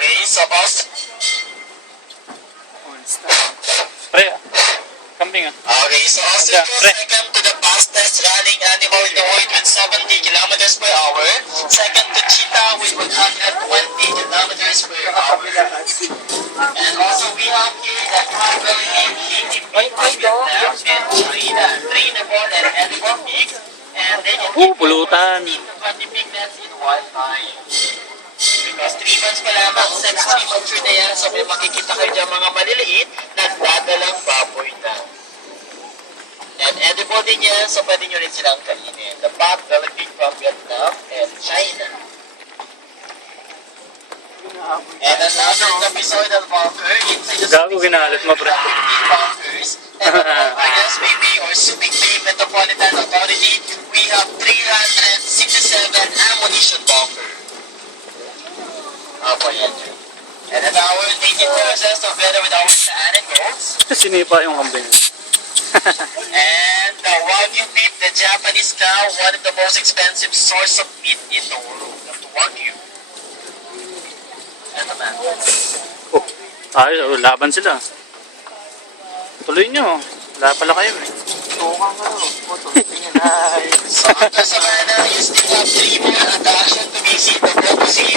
Okay, so also... Pre, kambing ah. Okay, so also Yeah, pre. second to the fastest running animal in the world with 70 kilometers per hour. Second to cheetah with 120 kilometers per hour. And also we have here the traveling in Vietnam and China. Trainable and edible pigs. And they can eat Pulutan. 15 to 20 piglets in one time. Because 3 months pa lamang, sex mature na yan. So may makikita kayo dyan mga maliliit, nagdadalang baboy na. And edible din yan, so pwede nyo rin silang kainin. The pot delicate from Vietnam and China. And another episode of Walker, inside the Gago, ginalit mo, pre. Walkers. And I guess maybe or Subic Bay Metropolitan Authority, we have 367 ammunition bunker. Apo yan dyan. And then our native process together with our saan and goats. Sinipa yung kambing. And the Wagyu beef, the Japanese cow, one of the most expensive source of meat in the world. The Wagyu. Ito man. Oh, tayo, laban sila. Tuloy nyo. Wala pala kayo eh. So after Savannah, you still have 3 more attractions to visit the Bobo City.